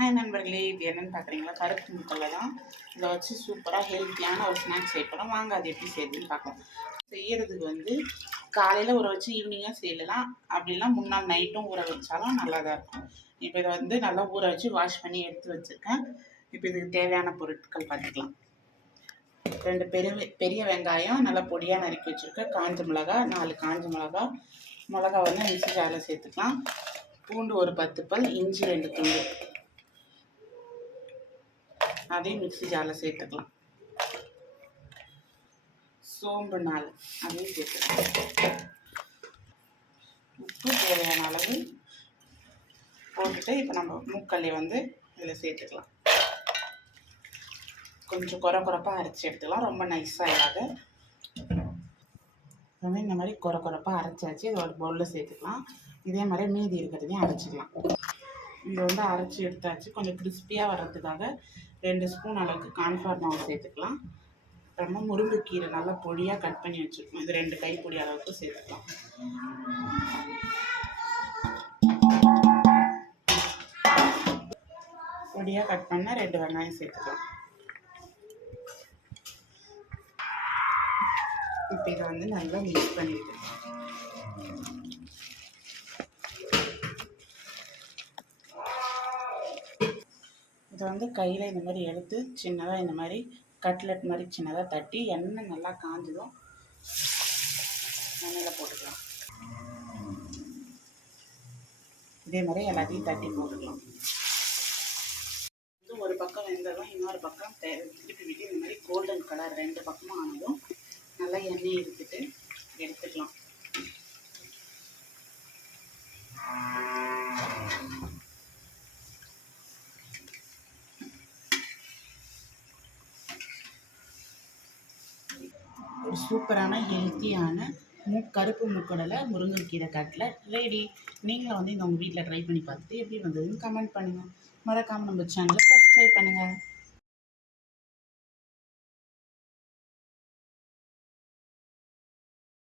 Hi நண்பர்களே இது என்னன்னு பார்க்குறீங்களா? கருப்பு முக்கல்ல தான். இதை வச்சு சூப்பராக ஹெல்த்தியான ஒரு ஸ்நாக்ஸ் செய்யப்படும் வாங்க அது எப்படி செய்யுதுன்னு பார்க்கலாம் செய்கிறதுக்கு வந்து காலையில் ஊற வச்சு ஈவினிங்காக செய்யலாம். அப்படிலாம் முன்னாள் நைட்டும் ஊற வச்சாலும் நல்லா தான் இருக்கும். இப்போ இதை வந்து நல்லா ஊற வச்சு வாஷ் பண்ணி எடுத்து வச்சுருக்கேன். இப்போ இதுக்கு தேவையான பொருட்கள் பார்த்துக்கலாம். ரெண்டு பெரிய பெரிய வெங்காயம் நல்லா பொடியாக நறுக்கி வச்சுருக்கேன். காஞ்ச மிளகா நாலு காஞ்ச மிளகா. மிளகா வந்து மிக்சி ஜாரில் சேர்த்துக்கலாம். பூண்டு ஒரு பத்து பல் இஞ்சி ரெண்டு துண்டு. அதையும் மிக்ஸி ஜாரில் சேர்த்துக்கலாம். சோம்பு நாள் அதையும் சேர்த்துக்கலாம். உப்பு தேவையான அளவு போட்டுட்டு இப்போ நம்ம மூக்கல்லையை வந்து இதில் சேர்த்துக்கலாம். கொஞ்சம் குறை குறைப்பாக அரைச்சி எடுத்துக்கலாம். ரொம்ப நைஸாக இல்லாத. வந்து இந்த மாதிரி குறை குறைப்பாக அரைச்சாச்சு. இதோட ஒரு பவுலில் சேர்த்துக்கலாம். இதே மாதிரி மீதி இருக்கிறதையும் அரைச்சிக்கலாம். இங்கே வந்து அரைச்சி எடுத்தாச்சு. கொஞ்சம் கிறிஸ்பியாக வர்றதுக்காக ரெண்டு ஸ்பூன் அளவுக்கு கான்ஃபார் மாவு சேர்த்துக்கலாம். அப்புறமா முருங்கைக்கீரை நல்லா பொடியாக கட் பண்ணி வச்சுருக்கோம். இது ரெண்டு கைப்பொடி அளவுக்கு சேர்த்துக்கலாம். பொடியாக கட் பண்ணால் ரெண்டு வெங்காயம் சேர்த்துக்கலாம். இப்போ இதை வந்து நல்லா மிக்ஸ் பண்ணிட்டு இதை வந்து கையில் இந்த மாதிரி எடுத்து சின்னதாக இந்த மாதிரி கட்லெட் மாதிரி சின்னதாக தட்டி எண்ணெய் நல்லா காஞ்சதும் எண்ணெயில் போட்டுக்கலாம். இதே மாதிரி எல்லாத்தையும் தட்டி போட்டுக்கலாம். இது ஒரு பக்கம் வெந்ததும் இன்னொரு பக்கம் திருப்பி விட்டு இந்த மாதிரி கோல்டன் கலர் ரெண்டு பக்கமும் ஆனதும் நல்லா எண்ணெய் எடுத்துட்டு எடுத்துக்கலாம் ஒரு சூப்பரான ஹெல்த்தியான மூ கருப்பு மூக்கடலை முருங்கைக்கீரை கட்டில் ரெடி நீங்களும் வந்து இந்த உங்கள் வீட்டில் ட்ரை பண்ணி பார்த்துட்டு எப்படி வந்ததுன்னு கமெண்ட் பண்ணுங்கள் மறக்காமல் நம்ம சேனலை சப்ஸ்கிரைப் பண்ணுங்கள்